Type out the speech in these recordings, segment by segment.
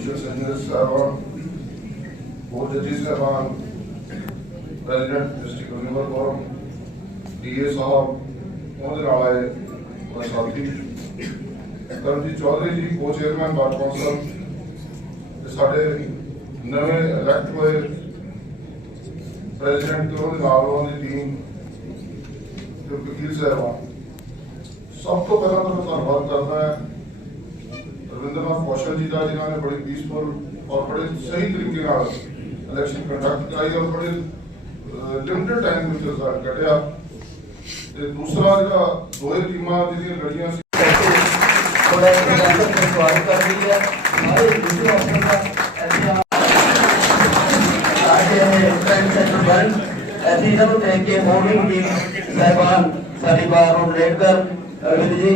ਈਸ਼ਵਰ ਸਿੰਘ ਸਾਹਿਬਾਨ ਹੋਰ ਜੱਜੀ ਸਾਹਿਬਾਨ ਪ੍ਰੈਜ਼ੀਡੈਂਟ ਡਿਸਟ੍ਰਿਕਟ ਯੂਨੀਵਰ ਫੋਰਮ ਡੀਏ ਸਾਹਿਬ, ਉਹਦੇ ਨਾਲ ਆਏ ਉਹ ਸਾਥੀ ਕਰਮਜੀਤ ਚੌਧਰੀ ਜੀ ਕੋ ਚੇਅਰਮੈਨ ਬਾਰ ਕੌਂਸਲ। ਤੇ ਸਾਡੇ ਨਵੇਂ ਇਲੈਕਟ ਹੋਏ ਪ੍ਰੈਜ਼ੀਡੈਂਟ ਤੇ ਉਹਦੇ ਨਾਲ ਉਹਨਾਂ ਦੀ ਟੀਮ ਤੇ ਵਕੀਲ ਸਾਹਿਬਾਨ। ਸਭ ਤੋਂ ਪਹਿਲਾਂ ਤਾਂ ਧੰਨਵਾਦ ਕਰਦਾ ਹਾਂ ਰਵਿੰਦਰਨਾਥ ਕੌਸ਼ਲ ਜੀ ਦਾ ਜਿਨ੍ਹਾਂ ਨੇ ਬੜੀ ਪੀਸਫੁਲ ਔਰ ਬੜੇ ਸਹੀ ਤਰੀਕੇ ਨਾਲ ਇਲੈਕਸ਼ਨ ਕੰਡਕਟ ਕਰਾਈ ਔਰ ਬੜੇ ਲਿਮਟਿਡ ਟਾਈਮ ਵਿੱਚ ਰਿਜ਼ਲਟ ਕੱਢਿਆ ਤੇ ਦੂਸਰਾ ਜਿਹੜਾ ਦੋਏ ਟੀਮਾਂ ਜਿਹੜੀਆਂ ਲੜੀਆਂ ਸੀ ਥੋੜਾ ਜਿਹਾ ਸਵਾਲ ਕਰ ਰਹੀ ਹੈ ਸਾਰੇ ਦੂਸਰੇ ਆਪਸ਼ਨ ਦਾ ਐਸੇ ਸਾਡੇ ਫਰੈਂਡ ਸੈਕਟਰ ਬਣ ਅਸੀਂ ਸਭ ਦੇਖ ਕੇ ਹੋਲਡਿੰਗ ਟੀਮ ਸਹਿਬਾਨ ਸਾਡੀ ਬਾਰ ਨੂੰ ਲੇਟ ਕਰ ਅਰਵਿੰਦ ਜੀ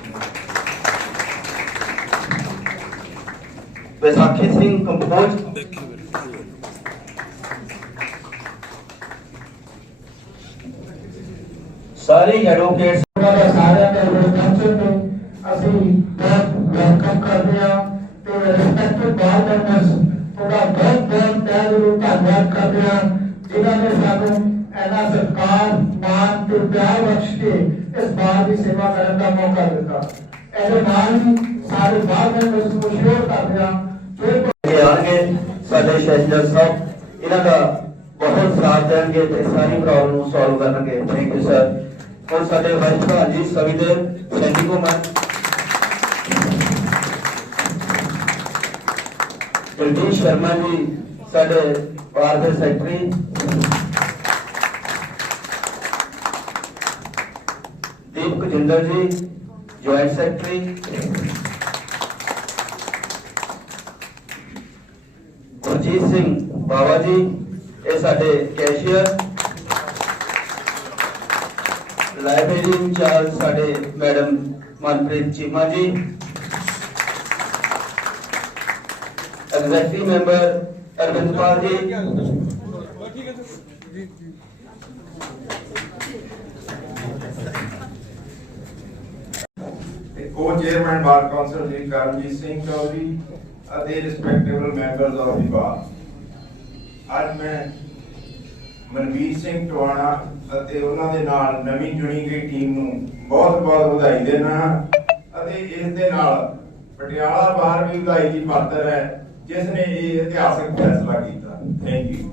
Vaisakhi Singh composed. ਸਾਰੇ ਐਡਵੋਕੇਟਸ ਉਹਨਾਂ ਦਾ ਸਾਰਿਆਂ ਦੇ ਵੈਲਕਮ ਨੂੰ ਅਸੀਂ ਬਹੁਤ ਵੈਲਕਮ ਕਰਦੇ ਆ ਤੇ ਰਿਸਪੈਕਟਡ ਬਾਲ ਮੈਂਬਰਸ ਤੁਹਾਡਾ ਬਹੁਤ ਬਹੁਤ ਤਹਿ ਦਿਲੋਂ ਧੰਨਵਾਦ ਕਰਦੇ ਆ ਜਿਨ੍ਹਾਂ ਨੇ ਸਾਨੂੰ ਐਨਾ ਸਰਕਾਰ ਮਾਨ ਤੇ ਪਿਆਰ ਬਖਸ਼ ਕੇ ਇਸ ਬਾਰ ਦੀ ਸੇਵਾ ਕਰਨ ਦਾ ਮੌਕਾ ਦਿੱਤਾ ਐਸੇ ਨਾਲ ਹੀ ਸਾਰੇ ਬਾਲ ਮੈਂਬਰਸ ਨੂੰ ਸ਼ੇਅਰ ਕਰਦੇ ਆ ਸਾਡੇ ਸਾਹਿਬ ਇਹਨਾਂ ਦਾ ਬਹੁਤ ਸਾਥ ਦੇਣਗੇ ਤੇ ਸਾਰੀ ਪ੍ਰੋਬਲਮ ਨੂੰ ਸੋਲਵ ਕਰਨਗੇ। ਥੈਂਕ ਯੂ ਸਰ ਹੁਣ ਸਾਡੇ ਵਾਈਸ ਪ੍ਰਧਾਨ ਜੀ ਸੈਂਡੀ ਕੁਮਾਰ ਕੁਲਦੀਪ ਸ਼ਰਮਾ ਜੀ, ਸਾਡੇ ਬਾਰ ਦੇ secretary Deepak Jindal ji joint secretary Gurjeet Singh Bawa ji ਇਹ ਸਾਡੇ ਕੈਸ਼ੀਅਰ ਲਾਇਬ੍ਰੇਰੀ ਇੰਚਾਰਜ ਸਾਡੇ madam Manpreet Cheema ji executive member Arvindpal ਜੀ ਤੇ ਕੋ ਚੇਅਰਮੈਨ ਬਾਰ ਕੌਂਸਲ ਜੀ ਕਰਮਜੀਤ ਸਿੰਘ ਚੌਧਰੀ ਅਤੇ respectable members of the bar ਅੱਜ ਮੈਂ ਮਨਵੀਰ ਸਿੰਘ ਟਵਾਣਾ ਅਤੇ ਉਹਨਾਂ ਦੇ ਨਾਲ ਨਵੀਂ ਚੁਣੀ ਗਈ ਟੀਮ ਨੂੰ ਬਹੁਤ ਬਹੁਤ ਵਧਾਈ ਦੇਣਾ ਅਤੇ ਇਸ ਦੇ ਨਾਲ ਪਟਿਆਲਾ ਬਾਰ ਵੀ ਵਧਾਈ ਦੀ ਪਾਤਰ ਹੈ, ਜਿਸ ਨੇ ਇਹ ਇਤਿਹਾਸਕ ਫੈਸਲਾ ਕੀਤਾ। Thank you